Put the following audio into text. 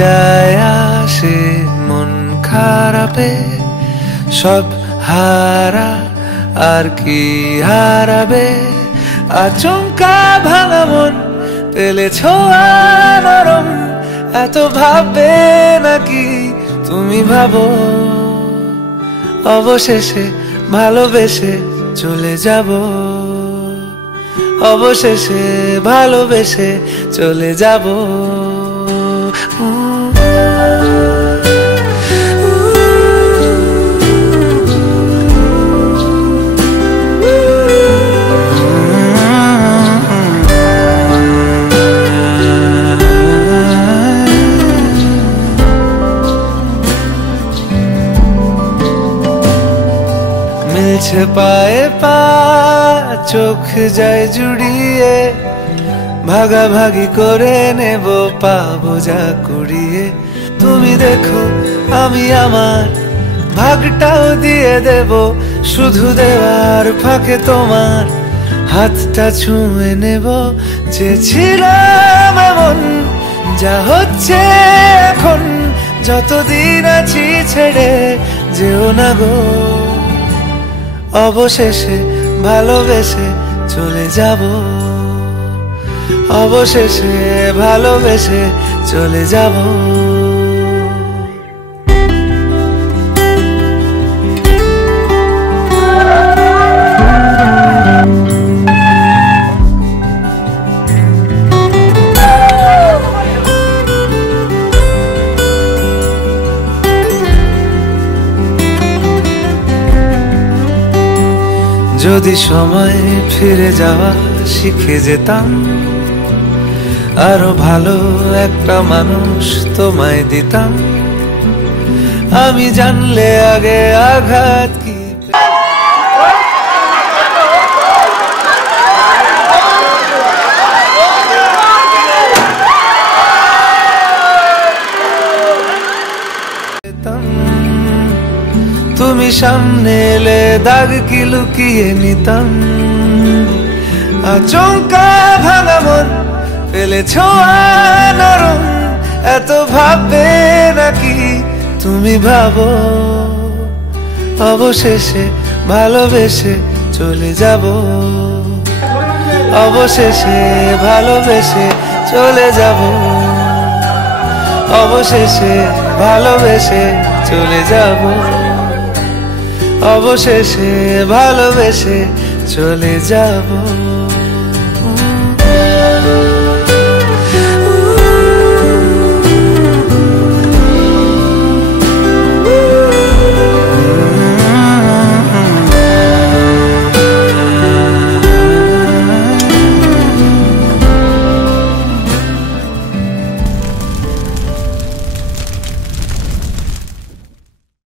যায় আসে মন খারাপে, সব হারা আর কি হারাবে। আচমকা ভাঙা মন পেলে ছোঁয়া নরম, এত ভাববে নাকি তুমি ভাবো। অবশেষে ভালোবেসে চলে যাব, অবশেষে ভালোবেসে চলে যাব। মিলছে পায়ে পা, চোখ যায় জুড়িয়ে, ভাগাভাগি করে নেব পাবো যা কুড়িয়ে। তুমি দেখো আমি আমার ভাগটাও দিয়ে দেব, শুধু দেওয়ার ফাঁকে তোমার হাতটা ছুঁয়ে নেব। চেয়েছিলাম এমন, যা হচ্ছে এখন, যতদিন আছি ছেড়ে যেও না গো। অবশেষে ভালোবেসে চলে যাব, অবশেষে ভালোবেসে চলে যাব। যদি সময় ফিরে যাওয়া শিখে যেতাম, আরো ভালো একটা মানুষ তোমায় দিতাম। আমি জানলে আগে আঘাত কি তুমি সামনে এলে দাগ কি লুকিয়ে নিতাম। আচমকা ভাঙা মন পেলে ছোঁয়া নরম, এত ভাববে নাকি তুমি ভাবো। অবশেষে ভালোবেসে চলে যাব, অবশেষে ভালোবেসে চলে যাব, অবশেষে ভালোবেসে চলে যাব, অবশেষে ভালোবেসে চলে যাব।